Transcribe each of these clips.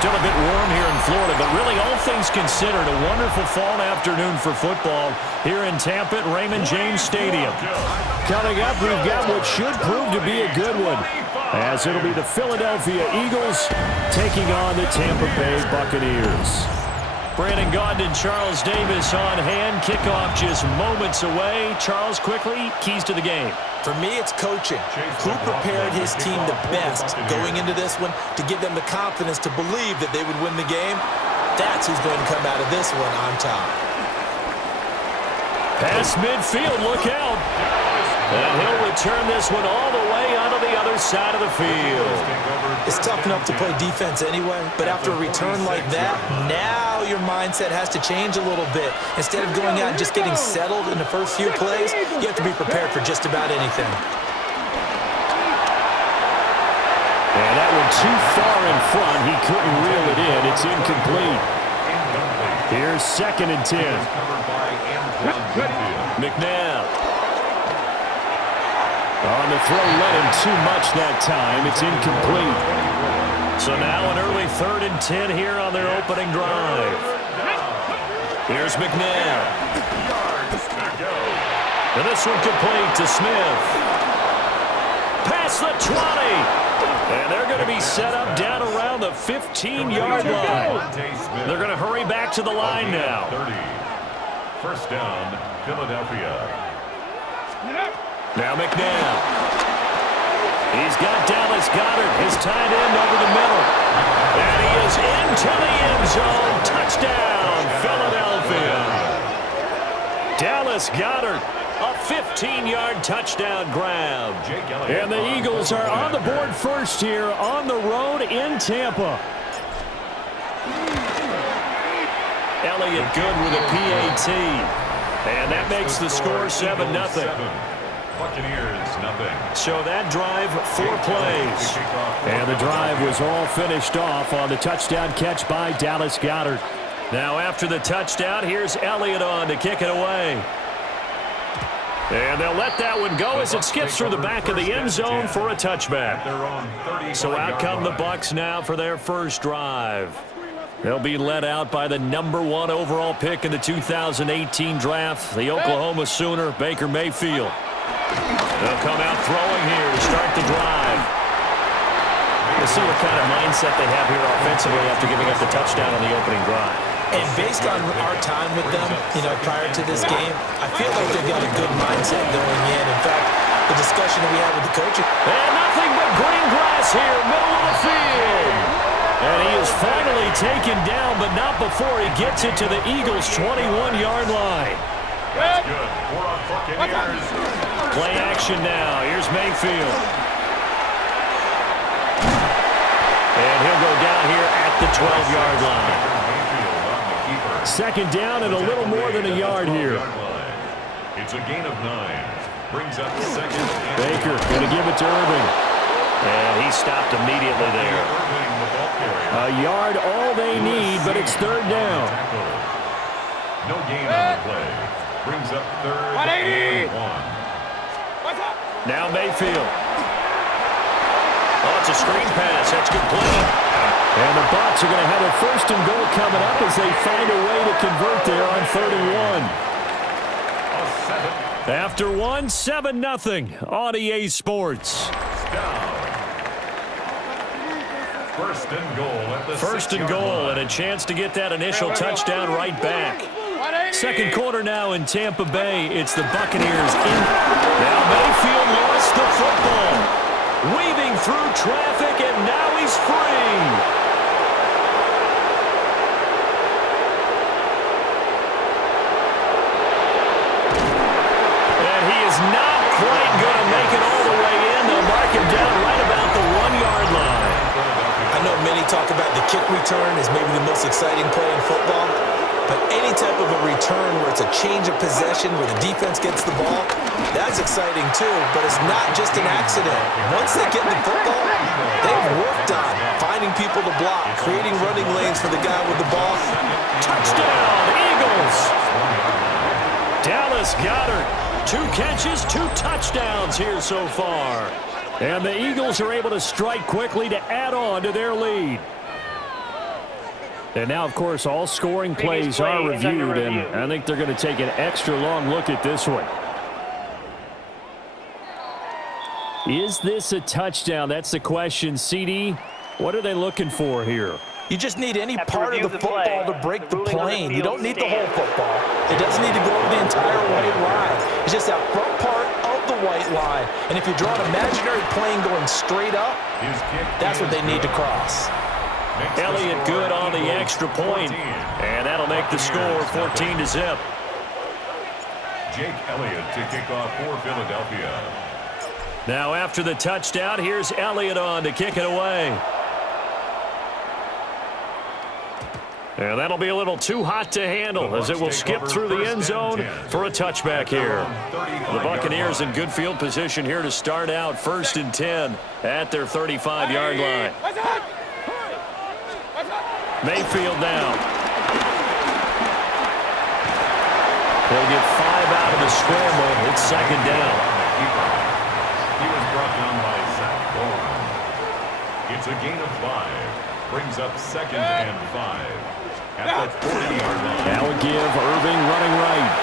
Still a bit warm here in Florida, but really all things considered, a wonderful fall afternoon for football here in Tampa at Raymond James Stadium. Coming up, we've got what should prove to be a good one, as it'll be the Philadelphia Eagles taking on the Tampa Bay Buccaneers. Brandon Gaudin and Charles Davis on hand. Kickoff just moments away. Charles, quickly, keys to the game. For me, it's coaching. Who prepared his team the best going into this one to give them the confidence to believe that they would win the game? That's who's going to come out of this one on top. Past midfield, look out. And he'll return this one all the way onto the other side of the field. It's tough enough to play defense anyway, but after a return like that, now your mindset has to change a little bit. Instead of going out and just getting settled in the first few plays, you have to be prepared for just about anything. And that one too far in front. He couldn't reel it in. It's incomplete. Here's 2nd and 10. McNabb. On the throw, led him too much that time. It's incomplete. So now an early 3rd and 10 here on their opening drive. Here's McNabb. And this one complete to Smith. Past the 20. And they're going to be set up down around the 15-yard line. They're going to hurry back to the line now. 30. First down, Philadelphia. Now McNabb. He's got Dallas Goedert, his tight end, over the middle. And he is into the end zone. Touchdown, Philadelphia. Dallas Goedert, a 15-yard touchdown grab. And the Eagles are on the board first here on the road in Tampa. Elliott good with a PAT. And that makes the score 7-0. Buccaneers, nothing. So that drive, 4 plays. And the drive was all finished off on the touchdown catch by Dallas Goedert. Now after the touchdown, here's Elliott on to kick it away. And they'll let that one go as it skips through the back of the end zone for a touchback. So out come the Bucs now for their first drive. They'll be led out by the #1 overall pick in the 2018 draft, the Oklahoma Sooner, Baker Mayfield. They'll come out throwing here to start the drive. We'll see what kind of mindset they have here offensively after giving up the touchdown on the opening drive. And based on our time with them, prior to this game, I feel like they've got a good mindset going in. In fact, the discussion that we had with the coaches. And nothing but green grass here, middle of the field. And he is finally taken down, but not before he gets it to the Eagles' 21-yard line. That's good. 4 on Buccaneers. Play action now. Here's Mayfield. And he'll go down here at the 12-yard line. 2nd down and a little more than a yard here. It's a gain of 9. Brings up 2nd. Baker going to give it to Irving. And he stopped immediately there. A yard all they need, but it's 3rd down. No gain on the play. Brings up 3rd and 1. Now Mayfield. Oh, it's a screen pass. That's complete. And the Bucs are going to have a 1st and goal coming up as they find a way to convert there on 3rd and 1. After 1, 7-0 on EA Sports. First and goal at the 1st and goal and a chance to get that initial touchdown right back. 2nd quarter now in Tampa Bay. It's the Buccaneers in. Now Mayfield lost the football. Weaving through traffic, and now he's free. And he is not quite going to make it all the way in. They'll mark him down right about the 1-yard line. I know many talk about the kick return as maybe the most exciting play in football, but any type of a return where it's a change of possession, where the defense gets the ball, that's exciting too, but it's not just an accident. Once they get the football, they've worked on finding people to block, creating running lanes for the guy with the ball. Touchdown, Eagles! Dallas Goedert, 2 catches, 2 touchdowns here so far. And the Eagles are able to strike quickly to add on to their lead. And now, of course, all scoring plays are reviewed, and I think they're going to take an extra long look at this one. Is this a touchdown? That's the question. CD, what are they looking for here? You just need any part of the football to break the plane. You don't need the whole football. It doesn't need to go to the entire white line. It's just that front part of the white line. And if you draw an imaginary plane going straight up, that's what they need to cross. Elliott good on the extra point, and that'll make the score 14-0. Jake Elliott to kick off for Philadelphia. Now after the touchdown, here's Elliott on to kick it away. And that'll be a little too hot to handle as it will skip through the end zone for a touchback here. The Buccaneers in good field position here to start out 1st and 10 at their 35-yard line. Mayfield now. He'll get 5 out of the scramble. It's 2nd down. He was brought down by Zach Bourne. It's a gain of 5. Brings up 2nd and 5. At the 40-yard line. That would give Irving running right.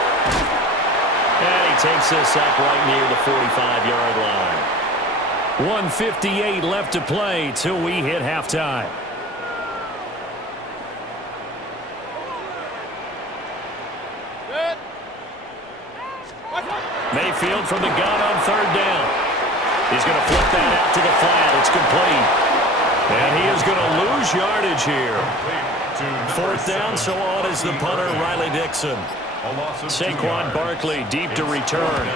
And he takes this up right near the 45-yard line. 1:58 left to play till we hit halftime. Mayfield from the gun on 3rd down. He's going to flip that out to the flat. It's complete. And he is going to lose yardage here. 4th down, so on is the punter, Riley Dixon. Saquon Barkley deep to return.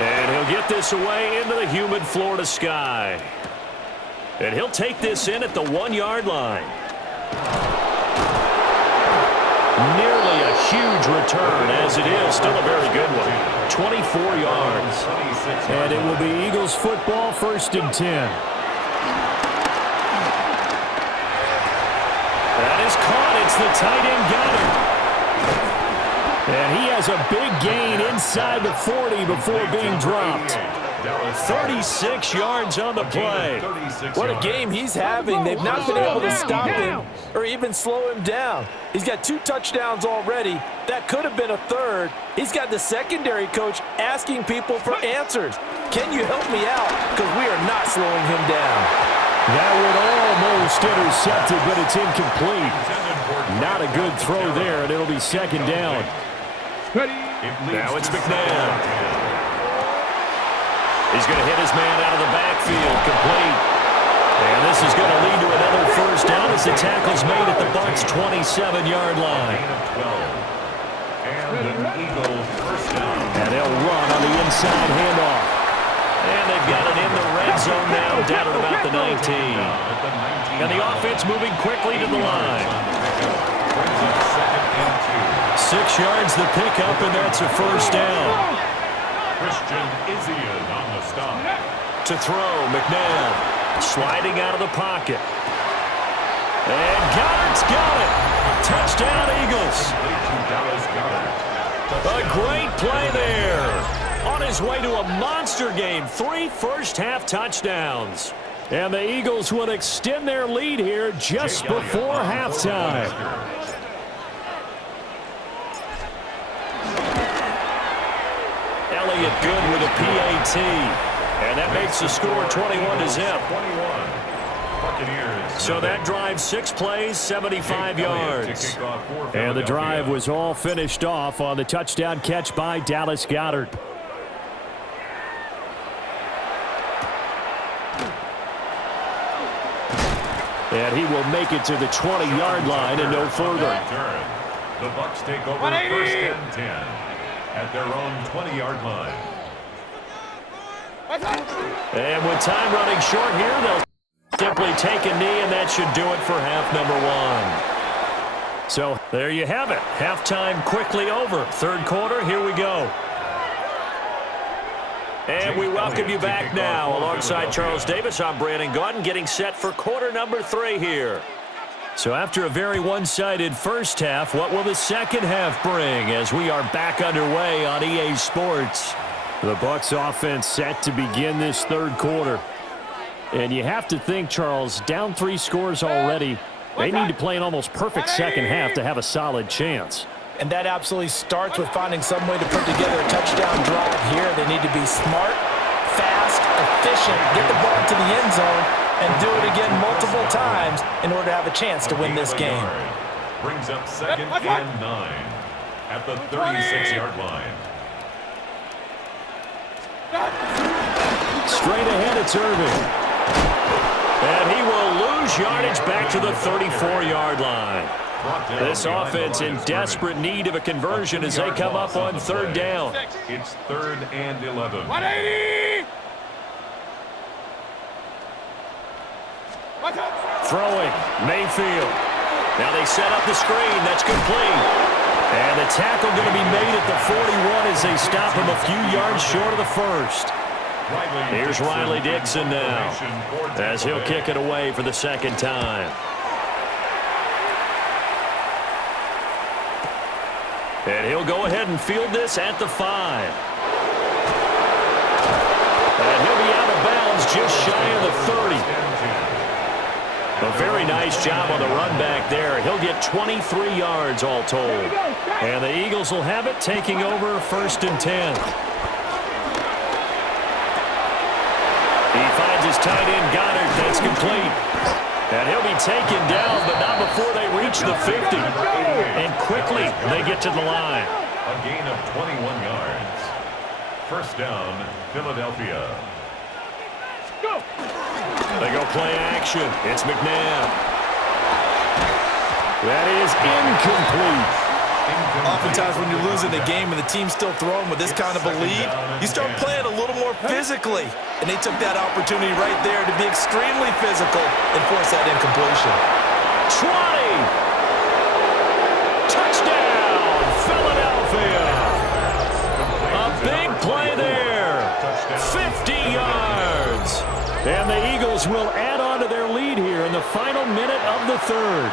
And he'll get this away into the humid Florida sky. And he'll take this in at the 1-yard line. Nearly a huge return, as it is. Still a very good one. 24 yards. And it will be Eagles football, 1st and 10. That is caught. It's the tight end Goddard. And he has a big gain inside the 40 before being dropped. 36 yards on the play. What a game he's having. They've not been able to stop him or even slow him down. He's got 2 touchdowns already. That could have been a 3rd. He's got the secondary coach asking people for answers. Can you help me out? Because we are not slowing him down. That would almost intercepted, but it's incomplete. Not a good throw there, and it'll be 2nd down. Now it's McNabb. He's going to hit his man out of the backfield, complete. And this is going to lead to another 1st down as the tackle's made at the Bucs' 27-yard line. And they'll run on the inside handoff. And they've got it in the red zone now, down at about the 19. And the offense moving quickly to the line. 6 yards the pickup, and that's a 1st down. Christian Izzian on the stop. To throw, McNabb sliding out of the pocket. And Goddard's got it. Touchdown, Eagles. A great play there. On his way to a monster game. 3 first-half touchdowns. And the Eagles will extend their lead here just before halftime. Elliott good with a PAT. And that makes the score 21-0. So that drive 6 plays, 75 yards. And the drive was all finished off on the touchdown catch by Dallas Goedert. And he will make it to the 20-yard line and no further. The Bucs take over 1st and 10 at their own 20-yard line. And with time running short here, they'll simply take a knee, and that should do it for half number 1. So there you have it. Halftime quickly over. 3rd quarter, here we go. And we welcome you back now. Alongside Charles Davis, I'm Brandon Gaudin, getting set for quarter number 3 here. So after a very one-sided first half, what will the second half bring as we are back underway on EA Sports? The Bucs offense set to begin this 3rd quarter. And you have to think, Charles, down 3 scores already. They need to play an almost perfect second half to have a solid chance. And that absolutely starts with finding some way to put together a touchdown drive here. They need to be smart, fast, efficient, get the ball to the end zone, and do it again multiple times in order to have a chance to win this game. Brings up 2nd and 9 at the 36-yard line. Straight ahead, it's Irving. And he will lose yardage back to the 34-yard line. This offense in desperate need of a conversion as they come up on 3rd down. It's 3rd and 11. 180! Throwing, Mayfield. Now they set up the screen. That's complete. And the tackle going to be made at the 41 as they stop him a few yards short of the first. Here's Riley Dixon now as he'll kick it away for the 2nd time. And he'll go ahead and field this at the 5. And he'll be out of bounds just shy of the 30. A very nice job on the run back there. He'll get 23 yards all told. And the Eagles will have it, taking over 1st and 10. He finds his tight end, Goddard. That's complete. And he'll be taken down, but not before they reach the 50. And quickly, they get to the line. A gain of 21 yards. 1st down, Philadelphia. Go! They go play action. It's McNabb. That is incomplete. Oftentimes when you're losing a game and the team's still throwing with this kind of a lead, you start playing a little more physically. And they took that opportunity right there to be extremely physical and force that incompletion. 20. Touchdown, Philadelphia. A big play there. 50 yards. And the Eagles will add on to their lead here in the final minute of the 3rd.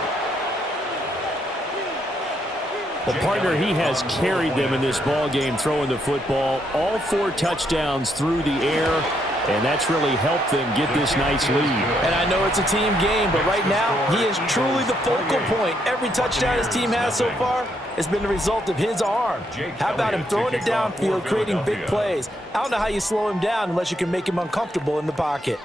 The partner, he has carried them in this ball game throwing the football. All 4 touchdowns through the air, and that's really helped them get this nice lead. And I know it's a team game, but right now, he is truly the focal point. Every touchdown his team has so far has been the result of his arm. How about him throwing it downfield, creating big plays? I don't know how you slow him down unless you can make him uncomfortable in the pocket.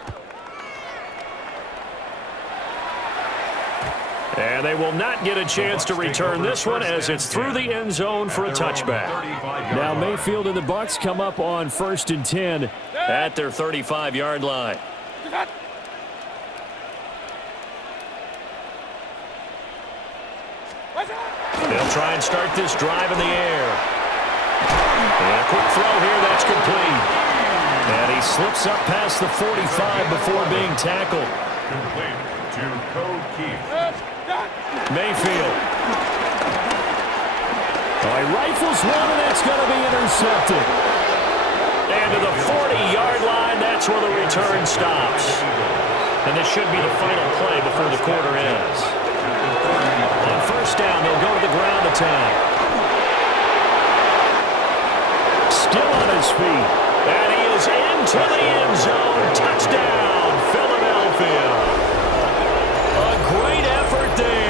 And they will not get a chance to return this one as it's through the end zone for a touchback. Now Mayfield and the Bucs come up on 1st and 10 at their 35-yard line. They'll try and start this drive in the air. And a quick throw here, that's complete. And he slips up past the 45 before being tackled. Complete to Code Keith. Mayfield. He rifles one, and it's going to be intercepted. And to the 40-yard line, that's where the return stops. And this should be the final play before the quarter ends. On 1st down, they'll go to the ground attack. Still on his feet. And he is into the end zone. Touchdown, Philadelphia. A great effort there.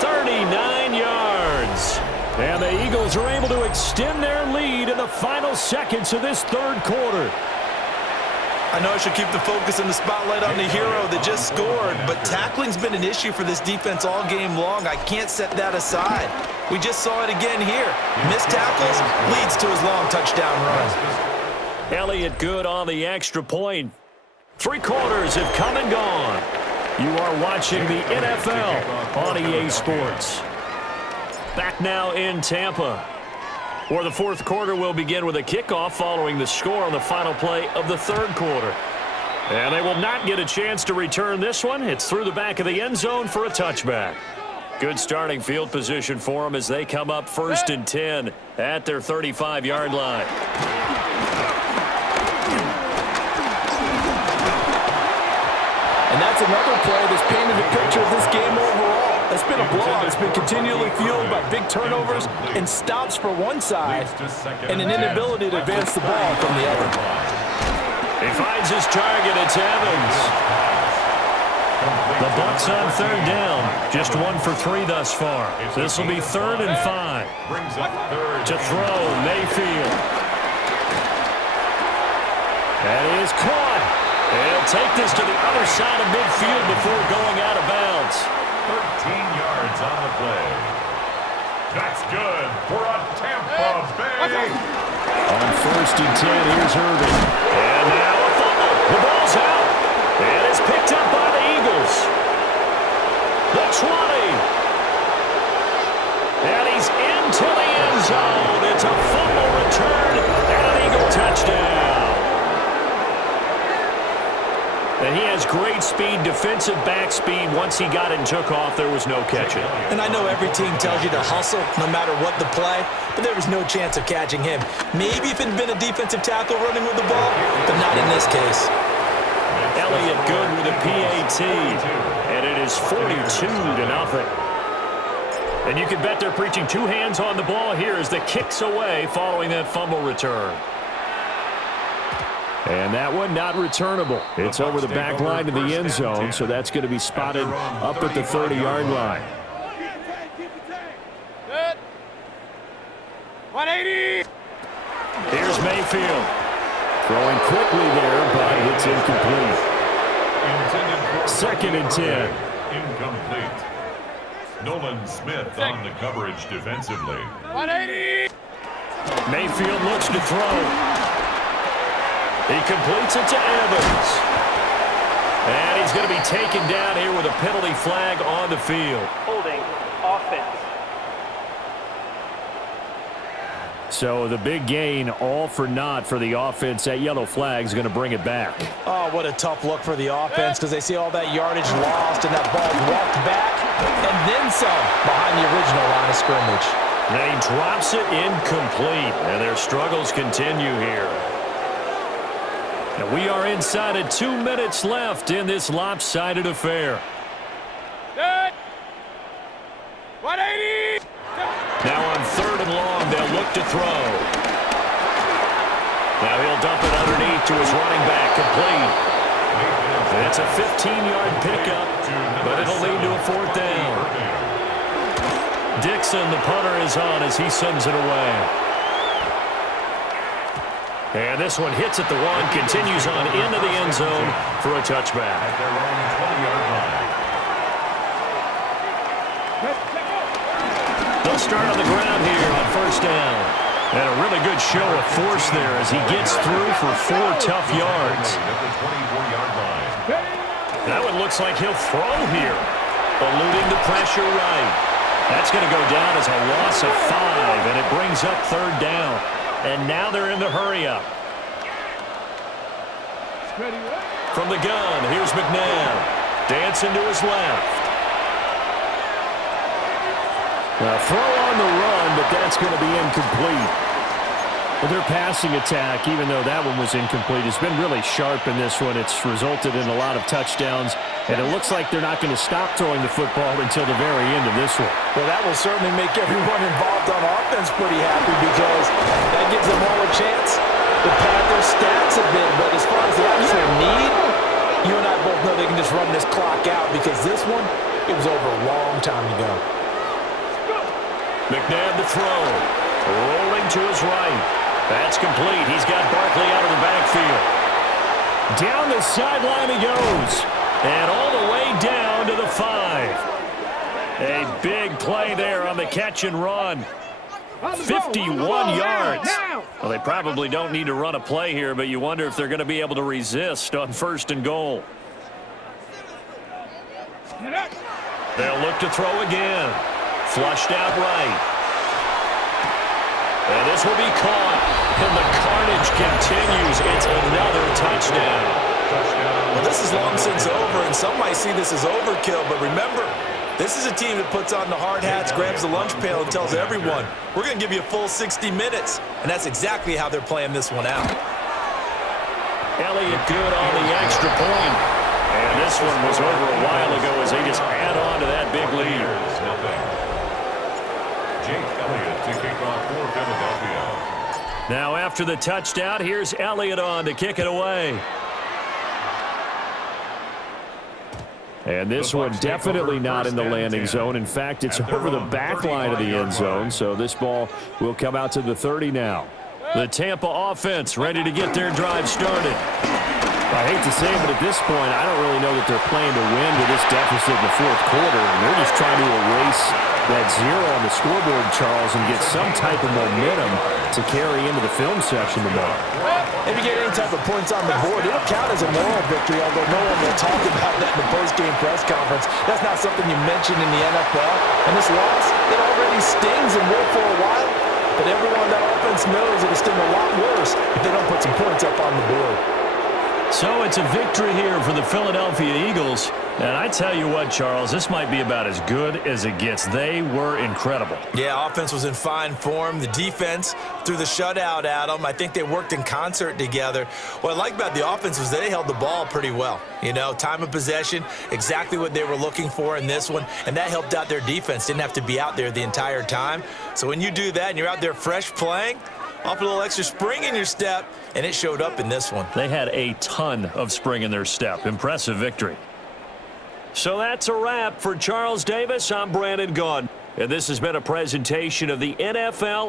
39 yards. And the Eagles are able to extend their lead in the final seconds of this 3rd quarter. I know I should keep the focus and the spotlight on the hero that just scored, but tackling's been an issue for this defense all game long. I can't set that aside. We just saw it again here. Missed tackles leads to his long touchdown run. Elliott good on the extra point. 3 quarters have come and gone. You are watching the NFL on EA Sports. Back now in Tampa, where the 4th quarter will begin with a kickoff following the score on the final play of the 3rd quarter. And they will not get a chance to return this one. It's through the back of the end zone for a touchback. Good starting field position for them as they come up 1st and 10 at their 35-yard line. And that's another play that's painted the picture of this game overall. It's been a blowout. It's been continually fueled by big turnovers and stops for one side and an inability to advance the ball from the other. He finds his target. It's Evans. The Bucs on third down. Just 1 for 3 thus far. This will be 3rd and 5. Brings up 3rd. To throw, Mayfield. That is caught. He'll take this to the other side of midfield before going out of bounds. 13 yards on the play. That's good for a Tampa Bay. On 1st and 10, here's Irvin. And now a fumble. The ball's out. And it's picked up by the Eagles. The 20. And he's into the end zone. It's a fumble return and an Eagle touchdown. And he has great speed, defensive back speed. Once he got it and took off, there was no catching. And I know every team tells you to hustle no matter what the play, but there was no chance of catching him. Maybe if it had been a defensive tackle running with the ball, but not in this case. Elliott good with a PAT, and it is 42-0. And you can bet they're preaching 2 hands on the ball here as the kick's away following that fumble return. And that one not returnable. It's over the back line of the end zone, so that's going to be spotted up at the 30-yard line. Good. 180. Here's Mayfield. Throwing quickly there, but it's incomplete. 2nd and 10. Incomplete. Nolan Smith on the coverage defensively. 180. Mayfield looks to throw. He completes it to Evans. And he's going to be taken down here with a penalty flag on the field. Holding offense. So the big gain, all for naught for the offense. That yellow flag is going to bring it back. Oh, what a tough look for the offense because they see all that yardage lost and that ball walked back and then some behind the original line of scrimmage. And he drops it incomplete, and their struggles continue here. And we are inside of 2 minutes left in this lopsided affair. Good. 180. Now on 3rd and long, they'll look to throw. Now he'll dump it underneath to his running back, complete. That's a 15-yard pickup, but it'll lead to a 4th down. Dixon, the punter, is on as he sends it away. And this one hits at the 1, continues on into the end zone for a touchback. At their own 20-yard line. They'll start on the ground here on 1st down. And a really good show of force there as he gets through for 4 tough yards. At the 24-yard line. That one looks like he'll throw here. Eluding the pressure right. That's going to go down as a loss of 5, and it brings up 3rd down. And now they're in the hurry-up. From the gun, here's McNabb. Dancing to his left. Now, throw on the run, but that's going to be incomplete. Well, their passing attack, even though that one was incomplete, has been really sharp in this one. It's resulted in a lot of touchdowns, and it looks like they're not going to stop throwing the football until the very end of this one. Well, that will certainly make everyone involved on offense pretty happy because that gives them all a chance to pad their stats a bit. But as far as the actual need, you and I both know they can just run this clock out because this one, it was over a long time ago. McNabb to throw. Rolling to his right. That's complete. He's got Barkley out of the backfield. Down the sideline he goes. And all the way down to the 5. A big play there on the catch and run. 51 yards. Well, they probably don't need to run a play here, but you wonder if they're going to be able to resist on 1st and goal. They'll look to throw again. Flushed out right. And this will be caught. And the carnage continues. It's another touchdown. Well, this is long since over, and some might see this as overkill, but remember, this is a team that puts on the hard hats, grabs the lunch pail, and tells everyone, we're going to give you a full 60 minutes. And that's exactly how they're playing this one out. Elliott good on the extra point. And this one was over a while ago as they just add on to that big lead. Jake Elliott to kick off for Philadelphia. Now after the touchdown, here's Elliott on to kick it away. And this one definitely not in the landing zone. In fact, it's over the back line of the end zone, so this ball will come out to the 30 now. The Tampa offense ready to get their drive started. I hate to say it, but at this point, I don't really know that they're playing to win with this deficit in the fourth quarter. And they're just trying to erase that zero on the scoreboard, Charles, and get some type of momentum to carry into the film section tomorrow. If you get any type of points on the board, it'll count as a moral victory, although no one will talk about that in the post-game press conference. That's not something you mention in the NFL. And this loss, it already stings and will for a while. But everyone on that offense knows it'll sting a lot worse if they don't put some points up on the board. So it's a victory here for the Philadelphia Eagles. And I tell you what, Charles, this might be about as good as it gets. They were incredible. Yeah, offense was in fine form. The defense threw the shutout at them. I think they worked in concert together. What I like about the offense was they held the ball pretty well. You know, time of possession, exactly what they were looking for in this one, and that helped out their defense. Didn't have to be out there the entire time. So when you do that and you're out there fresh playing, off a little extra spring in your step, and it showed up in this one. They had a ton of spring in their step. Impressive victory. So that's a wrap for Charles Davis. I'm Brandon Gaudin, and this has been a presentation of the NFL